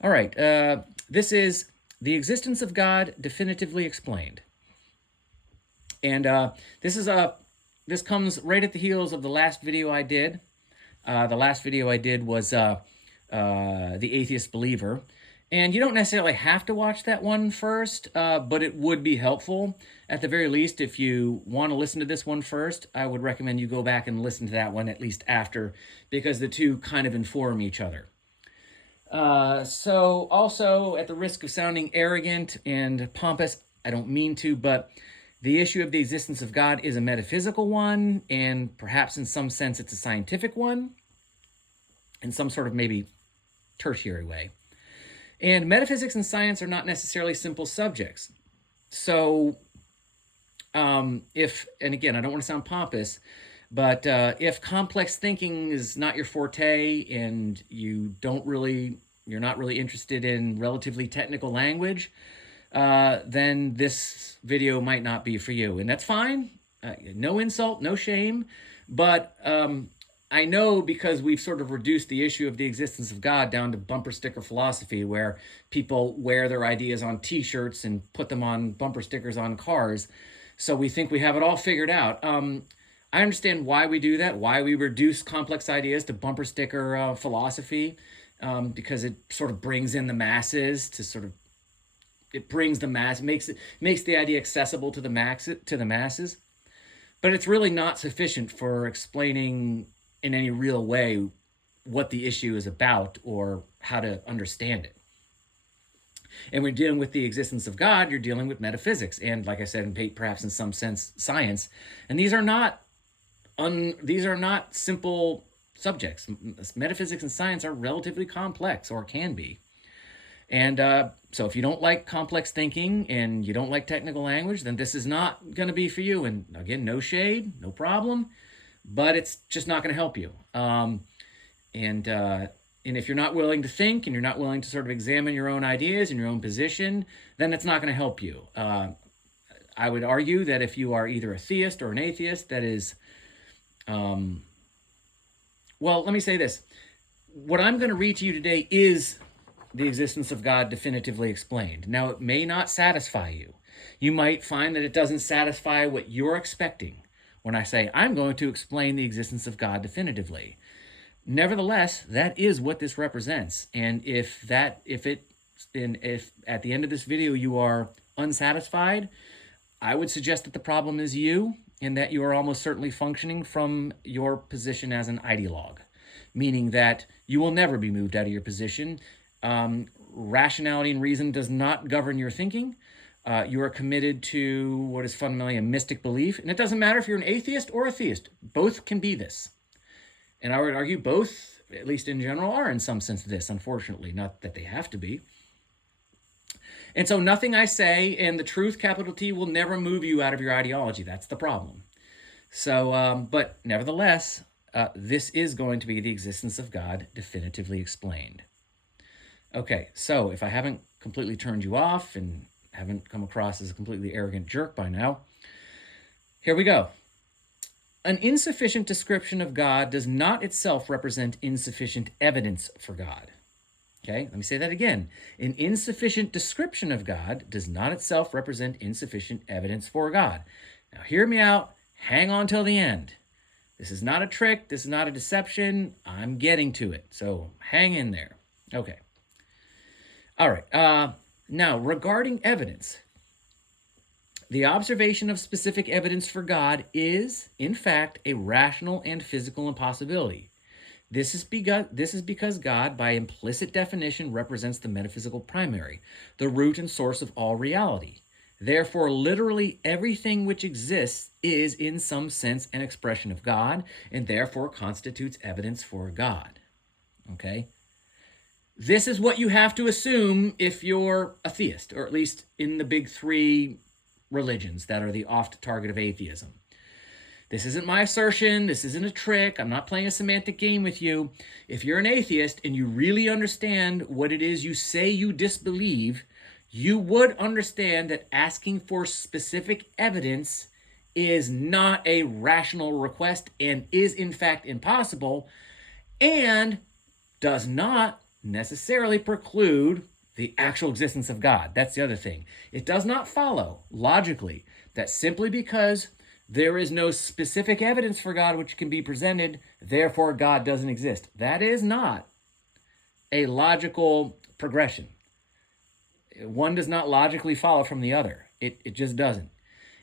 All right, this is The Existence of God Definitively Explained. And this comes right at the heels of the last video I did. The last video I did was The Atheist Believer. And you don't necessarily have to watch that one first, but it would be helpful. At the very least, if you want to listen to this one first, I would recommend you go back and listen to that one at least after, because the two kind of inform each other. So also, at the risk of sounding arrogant and pompous, I don't mean to, but the issue of the existence of God is a metaphysical one, and perhaps in some sense it's a scientific one, in some sort of maybe tertiary way. And metaphysics and science are not necessarily simple subjects. So if, and again, I don't want to sound pompous, but if complex thinking is not your forte and you're not really interested in relatively technical language, then this video might not be for you. And that's fine. No insult, no shame. But I know, because we've sort of reduced the issue of the existence of God down to bumper sticker philosophy, where people wear their ideas on t-shirts and put them on bumper stickers on cars. So we think we have it all figured out. I understand why we do that, why we reduce complex ideas to bumper sticker philosophy, because it sort of brings in the masses makes the idea accessible to the masses. But it's really not sufficient for explaining in any real way what the issue is about or how to understand it. And when you're dealing with the existence of God, you're dealing with metaphysics, and like I said, perhaps in some sense, science. And these are not simple subjects. Metaphysics and science are relatively complex, or can be. And so if you don't like complex thinking and you don't like technical language, then this is not going to be for you. And again, no shade, no problem, but it's just not going to help you. And if you're not willing to think, and you're not willing to sort of examine your own ideas and your own position, then it's not going to help you. I would argue that if you are either a theist or an atheist, that is, well, let me say this. What I'm going to read to you today is The Existence of God Definitively Explained. Now, it may not satisfy you. You might find that it doesn't satisfy what you're expecting when I say I'm going to explain the existence of God definitively. Nevertheless, that is what this represents. And if at the end of this video you are unsatisfied, I would suggest that the problem is you, and that you are almost certainly functioning from your position as an ideologue, meaning that you will never be moved out of your position. Rationality and reason does not govern your thinking. You are committed to what is fundamentally a mystic belief. And it doesn't matter if you're an atheist or a theist. Both can be this. And I would argue both, at least in general, are in some sense this, unfortunately. Not that they have to be. And so nothing I say, and the truth, capital T, will never move you out of your ideology. That's the problem. So, but nevertheless, this is going to be The Existence of God Definitively Explained. Okay, so if I haven't completely turned you off and haven't come across as a completely arrogant jerk by now, here we go. An insufficient description of God does not itself represent insufficient evidence for God. Okay, let me say that again. An insufficient description of God does not itself represent insufficient evidence for God. Now, hear me out. Hang on till the end. This is not a trick. This is not a deception. I'm getting to it. So hang in there. Okay. All right. Now, regarding evidence, the observation of specific evidence for God is, in fact, a rational and physical impossibility. This is because God, by implicit definition, represents the metaphysical primary, the root and source of all reality. Therefore, literally everything which exists is, in some sense, an expression of God, and therefore constitutes evidence for God. Okay? This is what you have to assume if you're a theist, or at least in the big three religions that are the oft target of atheism. This isn't my assertion. This isn't a trick. I'm not playing a semantic game with you. If you're an atheist and you really understand what it is you say you disbelieve, you would understand that asking for specific evidence is not a rational request and is in fact impossible, and does not necessarily preclude the actual existence of God. That's the other thing. It does not follow logically that simply because there is no specific evidence for God which can be presented, therefore God doesn't exist. That is not a logical progression. One does not logically follow from the other. It just doesn't.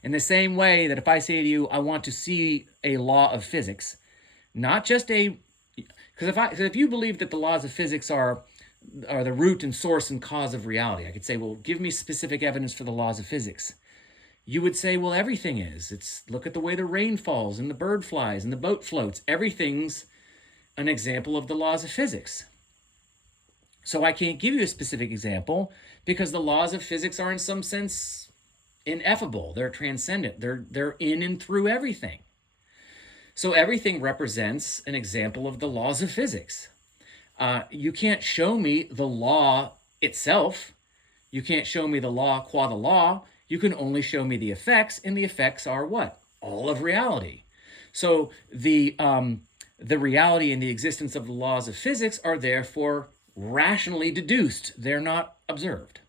In the same way that if I say to you, I want to see a law of physics, not just a, because if you believe that the laws of physics are the root and source and cause of reality, I could say, well, give me specific evidence for the laws of physics. You would say, well, everything is. Look at the way the rain falls and the bird flies and the boat floats. Everything's an example of the laws of physics. So I can't give you a specific example because the laws of physics are in some sense ineffable. They're transcendent. They're in and through everything. So everything represents an example of the laws of physics. You can't show me the law itself. You can't show me the law qua the law. You can only show me the effects, and the effects are what? All of reality. So the reality and the existence of the laws of physics are therefore rationally deduced. They're not observed.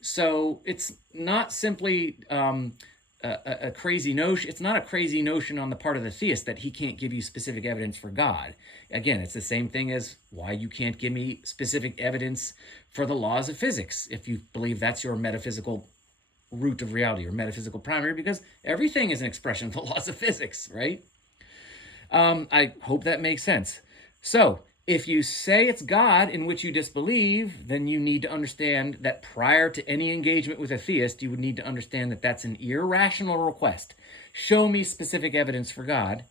So it's not simply a crazy notion. It's not a crazy notion on the part of the theist that he can't give you specific evidence for God. Again, it's the same thing as why you can't give me specific evidence for the laws of physics if you believe that's your metaphysical root of reality or metaphysical primary, because everything is an expression of the laws of physics, right? I hope that makes sense. So if you say it's God in which you disbelieve, then you need to understand that prior to any engagement with a theist, you would need to understand that that's an irrational request. Show me specific evidence for God.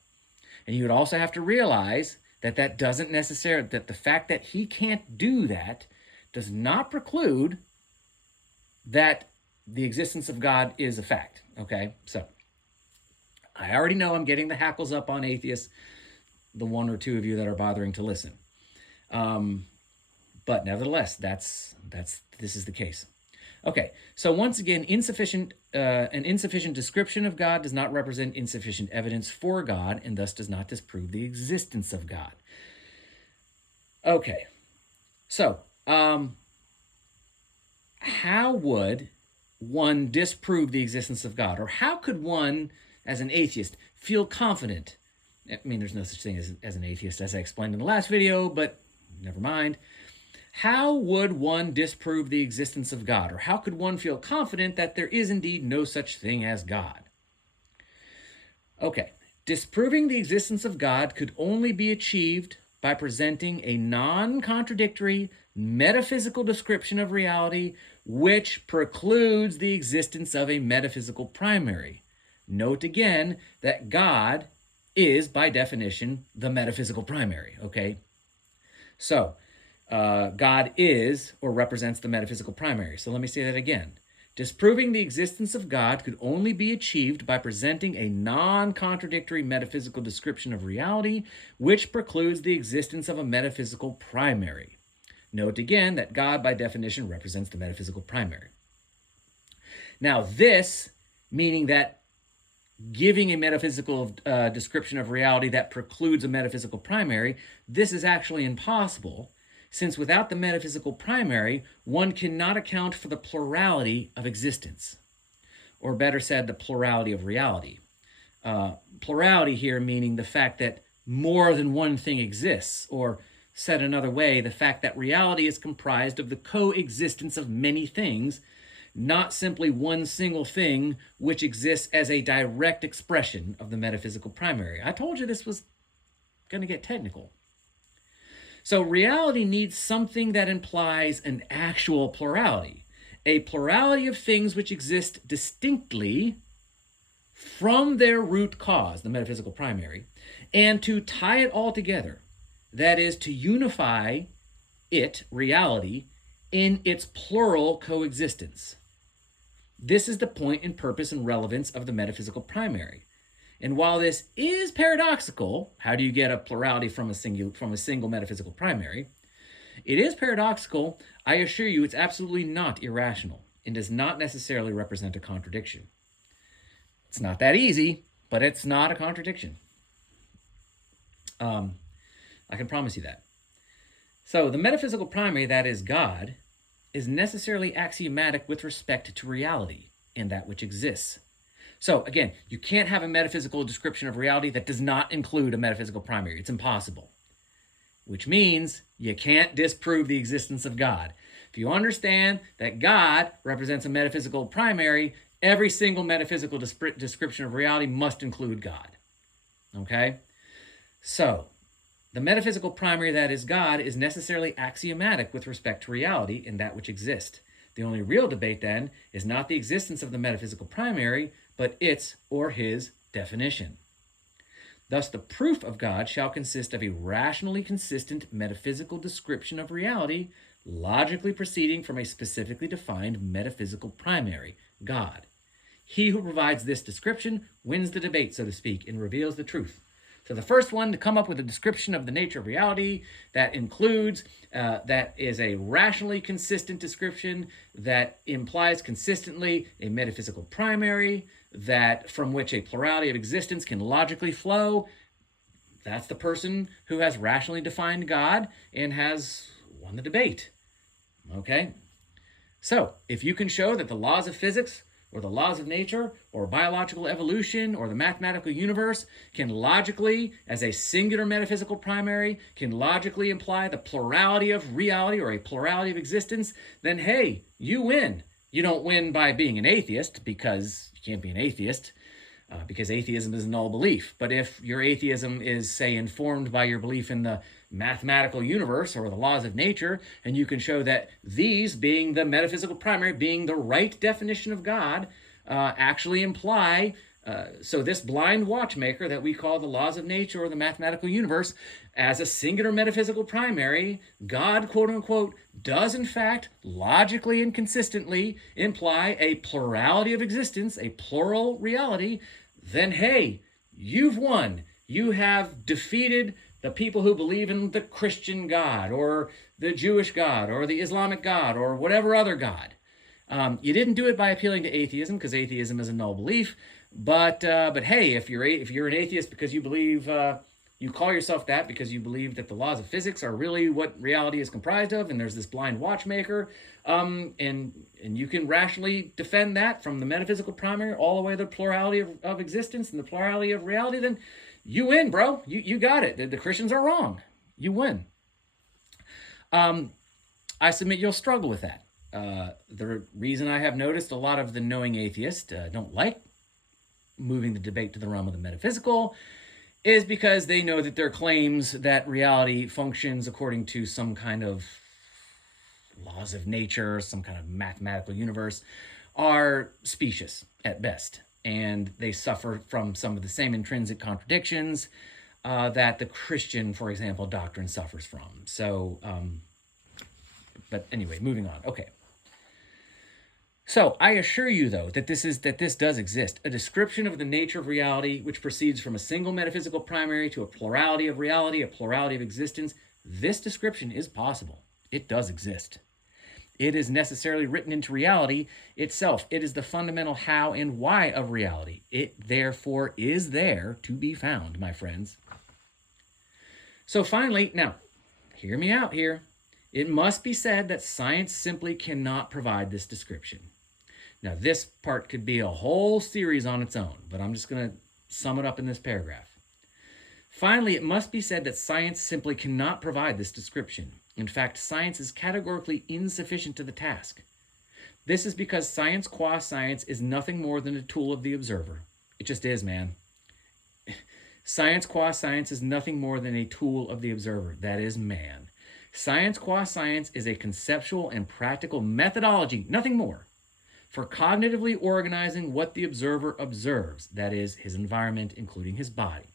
And you would also have to realize that that doesn't necessarily, that the fact that he can't do that does not preclude that the existence of God is a fact. Okay, so I already know I'm getting the hackles up on atheists, the one or two of you that are bothering to listen. But nevertheless, this is the case. Okay, so once again, an insufficient description of God does not represent insufficient evidence for God, and thus does not disprove the existence of God. Okay, so how would one disprove the existence of God? Or how could one, as an atheist, feel confident? I mean, there's no such thing as an atheist, as I explained in the last video, but never mind. How would one disprove the existence of God? Or how could one feel confident that there is indeed no such thing as God? Okay, disproving the existence of God could only be achieved by presenting a non-contradictory metaphysical description of reality which precludes the existence of a metaphysical primary. Note again that God is, by definition, the metaphysical primary, okay? So, God is or represents the metaphysical primary. So let me say that again. Disproving the existence of God could only be achieved by presenting a non-contradictory metaphysical description of reality, which precludes the existence of a metaphysical primary. Note again that God, by definition, represents the metaphysical primary. Now, this, meaning that giving a metaphysical description of reality that precludes a metaphysical primary, this is actually impossible, since without the metaphysical primary, one cannot account for the plurality of existence, or better said, the plurality of reality. Plurality here meaning the fact that more than one thing exists, or said another way, the fact that reality is comprised of the coexistence of many things, not simply one single thing which exists as a direct expression of the metaphysical primary. I told you this was going to get technical. So reality needs something that implies an actual plurality, a plurality of things which exist distinctly from their root cause, the metaphysical primary, and to tie it all together, that is, to unify it, reality, in its plural coexistence. This is the point and purpose and relevance of the metaphysical primary. And while this is paradoxical, how do you get a plurality from a single metaphysical primary? It is paradoxical. I assure you it's absolutely not irrational and does not necessarily represent a contradiction. It's not that easy, but it's not a contradiction. I can promise you that. So the metaphysical primary, that is God, is necessarily axiomatic with respect to reality and that which exists. So again, you can't have a metaphysical description of reality that does not include a metaphysical primary. It's impossible. Which means you can't disprove the existence of God. If you understand that God represents a metaphysical primary, every single metaphysical description of reality must include God. Okay? So, the metaphysical primary, that is God, is necessarily axiomatic with respect to reality and that which exists. The only real debate, then, is not the existence of the metaphysical primary, but its or his definition. Thus, the proof of God shall consist of a rationally consistent metaphysical description of reality, logically proceeding from a specifically defined metaphysical primary, God. He who provides this description wins the debate, so to speak, and reveals the truth. So the first one to come up with a description of the nature of reality that includes, that is a rationally consistent description that implies consistently a metaphysical primary, that from which a plurality of existence can logically flow, that's the person who has rationally defined God and has won the debate. Okay? So, if you can show that the laws of physics or the laws of nature or biological evolution or the mathematical universe can logically, as a singular metaphysical primary, can logically imply the plurality of reality or a plurality of existence, then hey, you win. You don't win by being an atheist, because you can't be an atheist, because atheism is a null belief. But if your atheism is, say, informed by your belief in the mathematical universe or the laws of nature, and you can show that these, being the metaphysical primary, being the right definition of God, actually imply, so this blind watchmaker that we call the laws of nature or the mathematical universe, as a singular metaphysical primary, God, quote unquote, does in fact logically and consistently imply a plurality of existence, a plural reality, then hey, you've won. You have defeated the people who believe in the Christian God or the Jewish God or the Islamic God or whatever other God. You didn't do it by appealing to atheism, because atheism is a null belief. But hey, if you're an atheist because you believe, you call yourself that because you believe that the laws of physics are really what reality is comprised of, and there's this blind watchmaker, and you can rationally defend that from the metaphysical primary all the way to the plurality of existence and the plurality of reality, then you win, bro. You got it. The Christians are wrong. You win. I submit you'll struggle with that. The reason I have noticed a lot of the knowing atheists don't like moving the debate to the realm of the metaphysical is because they know that their claims that reality functions according to some kind of laws of nature, some kind of mathematical universe, are specious at best. And they suffer from some of the same intrinsic contradictions that the Christian, for example, doctrine suffers from. So, but anyway, moving on. Okay. So I assure you, though, that this does exist. A description of the nature of reality which proceeds from a single metaphysical primary to a plurality of reality, a plurality of existence. This description is possible. It does exist. It is necessarily written into reality itself. It is the fundamental how and why of reality. It therefore is there to be found, my friends. So finally, now, hear me out here. It must be said that science simply cannot provide this description. Now, this part could be a whole series on its own, but I'm just going to sum it up in this paragraph. Finally, it must be said that science simply cannot provide this description. In fact, science is categorically insufficient to the task. This is because science qua science is nothing more than a tool of the observer. It just is, man. Science qua science is nothing more than a tool of the observer. That is man. Science qua science is a conceptual and practical methodology, nothing more, for cognitively organizing what the observer observes, that is, his environment, including his body.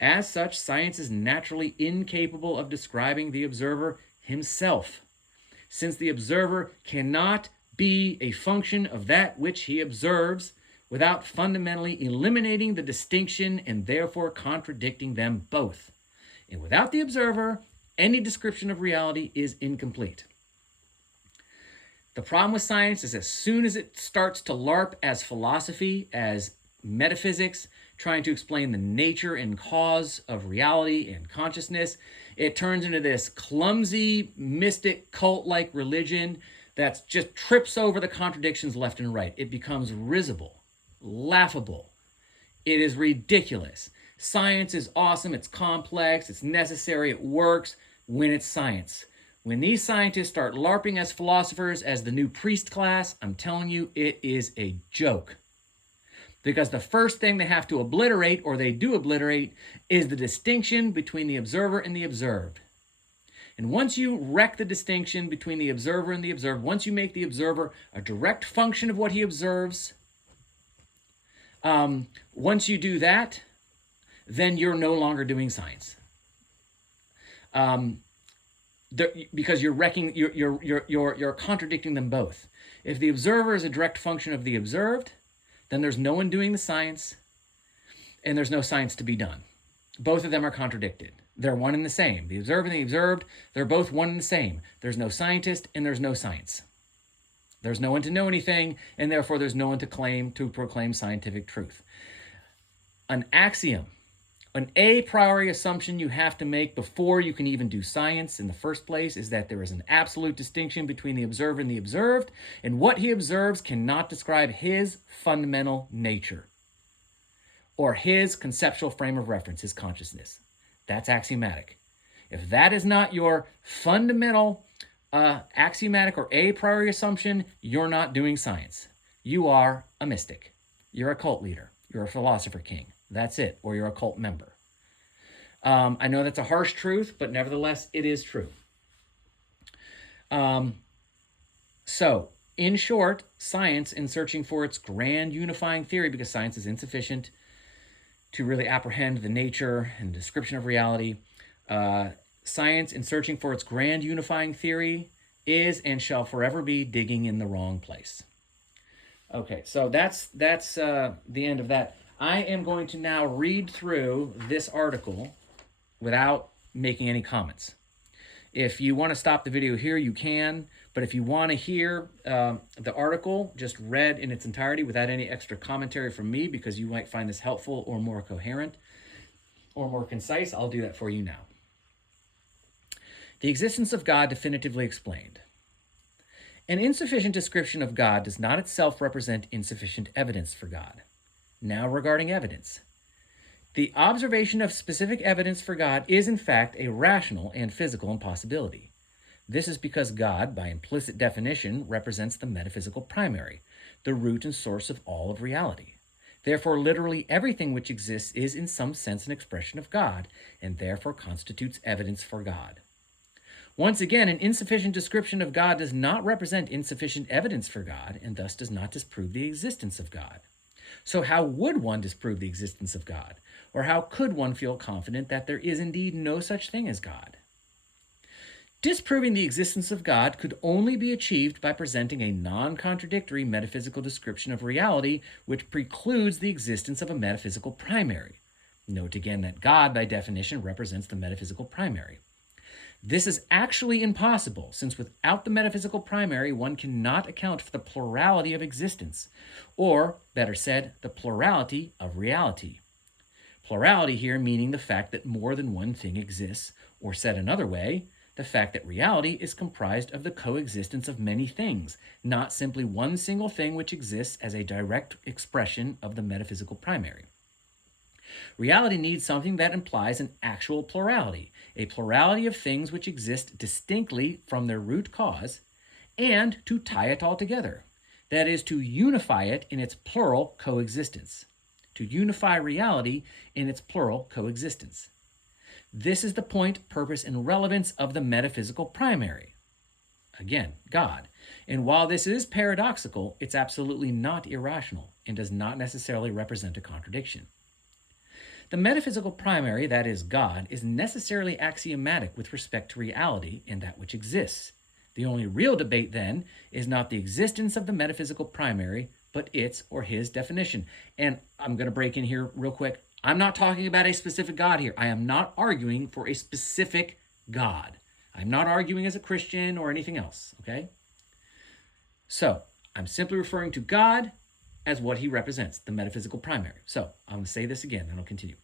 As such, science is naturally incapable of describing the observer himself, since the observer cannot be a function of that which he observes without fundamentally eliminating the distinction and therefore contradicting them both. And without the observer, any description of reality is incomplete. The problem with science is as soon as it starts to LARP as philosophy, as metaphysics, trying to explain the nature and cause of reality and consciousness, It turns into this clumsy, mystic, cult-like religion that just trips over the contradictions left and right. It becomes risible, laughable. It is ridiculous. Science is awesome, it's complex, it's necessary, it works when it's science. When these scientists start LARPing as philosophers, as the new priest class, I'm telling you, it is a joke. Because the first thing they have to obliterate, or they do obliterate, is the distinction between the observer and the observed. And once you wreck the distinction between the observer and the observed, once you make the observer a direct function of what he observes, once you do that, then you're no longer doing science. Because you're wrecking, you're contradicting them both. If the observer is a direct function of the observed, then there's no one doing the science, and there's no science to be done. Both of them are contradicted. They're one and the same. The observer and the observed, they're both one and the same. There's no scientist, and there's no science. There's no one to know anything, and therefore there's no one to proclaim scientific truth. An axiom, an a priori assumption you have to make before you can even do science in the first place is that there is an absolute distinction between the observer and the observed, and what he observes cannot describe his fundamental nature or his conceptual frame of reference, his consciousness. That's axiomatic. If that is not your fundamental axiomatic or a priori assumption, you're not doing science. You are a mystic. You're a cult leader. You're a philosopher king. That's it. Or you're a cult member. I know that's a harsh truth, but nevertheless, it is true. So, in short, science, in searching for its grand unifying theory, because science is insufficient to really apprehend the nature and description of reality, science, in searching for its grand unifying theory, is and shall forever be digging in the wrong place. Okay, so that's the end of that. I am going to now read through this article without making any comments. If you want to stop the video here, you can. But if you want to hear the article just read in its entirety without any extra commentary from me, because you might find this helpful or more coherent or more concise, I'll do that for you now. The existence of God definitively explained. An insufficient description of God does not itself represent insufficient evidence for God. Now regarding evidence. The observation of specific evidence for God is in fact a rational and physical impossibility. This is because God, by implicit definition, represents the metaphysical primary, the root and source of all of reality. Therefore, literally everything which exists is in some sense an expression of God, and therefore constitutes evidence for God. Once again, an insufficient description of God does not represent insufficient evidence for God, and thus does not disprove the existence of God. So how would one disprove the existence of God? Or how could one feel confident that there is indeed no such thing as God? Disproving the existence of God could only be achieved by presenting a non-contradictory metaphysical description of reality which precludes the existence of a metaphysical primary. Note again that God, by definition, represents the metaphysical primary. This is actually impossible, since without the metaphysical primary, one cannot account for the plurality of existence, or, better said, the plurality of reality. Plurality here meaning the fact that more than one thing exists, or said another way, the fact that reality is comprised of the coexistence of many things, not simply one single thing which exists as a direct expression of the metaphysical primary. Reality needs something that implies an actual plurality, a plurality of things which exist distinctly from their root cause, and to tie it all together. That is, to unify it in its plural coexistence. To unify reality in its plural coexistence. This is the point, purpose, and relevance of the metaphysical primary. Again, God. And while this is paradoxical, it's absolutely not irrational and does not necessarily represent a contradiction. The metaphysical primary, that is God, is necessarily axiomatic with respect to reality and that which exists. The only real debate, then, is not the existence of the metaphysical primary, but its or his definition. And I'm going to break in here real quick. I'm not talking about a specific God here. I am not arguing for a specific God. I'm not arguing as a Christian or anything else, okay? So, I'm simply referring to God as what he represents, the metaphysical primary. So I'm going to say this again, and I'll continue.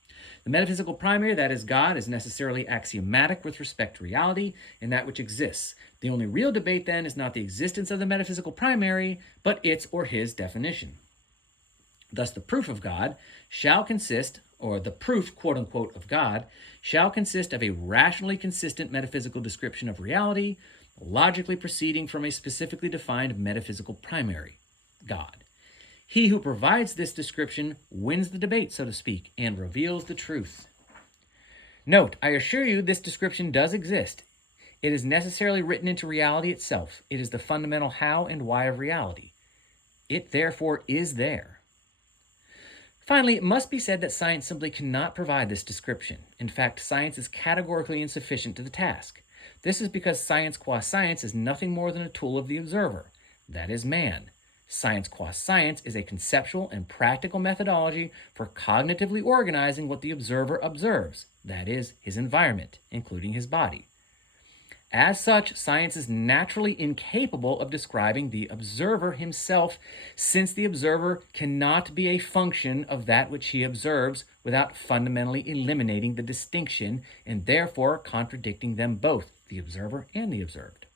The metaphysical primary, that is God, is necessarily axiomatic with respect to reality and that which exists. The only real debate then is not the existence of the metaphysical primary, but its or his definition. Thus, the proof of God shall consist, or the proof, quote unquote, of God shall consist of a rationally consistent metaphysical description of reality, logically proceeding from a specifically defined metaphysical primary, God. He who provides this description wins the debate, so to speak, and reveals the truth. Note, I assure you this description does exist. It is necessarily written into reality itself. It is the fundamental how and why of reality. It therefore is there. Finally, it must be said that science simply cannot provide this description. In fact, science is categorically insufficient to the task. This is because science qua science is nothing more than a tool of the observer, that is, man. Science qua science is a conceptual and practical methodology for cognitively organizing what the observer observes, that is, his environment, including his body. As such, science is naturally incapable of describing the observer himself, since the observer cannot be a function of that which he observes without fundamentally eliminating the distinction and therefore contradicting them both, the observer and the observed.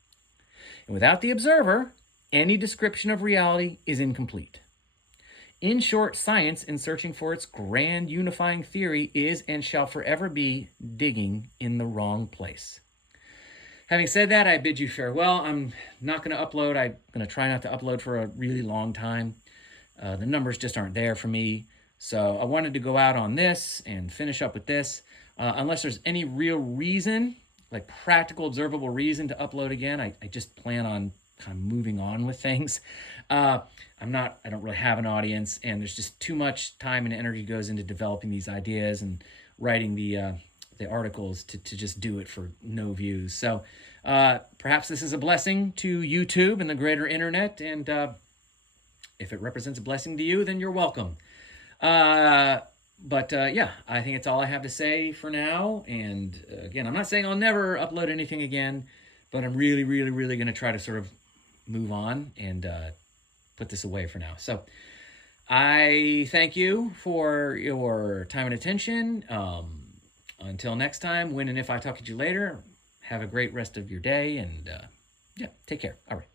And without the observer, any description of reality is incomplete. In short, science, in searching for its grand unifying theory, is and shall forever be digging in the wrong place. Having said that, I bid you farewell. I'm not going to upload. I'm going to try not to upload for a really long time. The numbers just aren't there for me. So I wanted to go out on this and finish up with this. Unless there's any real reason, like practical, observable reason to upload again, I just plan on kind of moving on with things. I don't really have an audience, and there's just too much time and energy goes into developing these ideas and writing the articles to just do it for no views. So perhaps this is a blessing to YouTube and the greater internet, and if it represents a blessing to you, then you're welcome. But yeah, I think it's all I have to say for now. And again, I'm not saying I'll never upload anything again, but I'm really, really, really going to try to sort of move on and put this away for now. So I thank you for your time and attention. Until next time, when and if I talk to you later, have a great rest of your day, and yeah, take care. All right.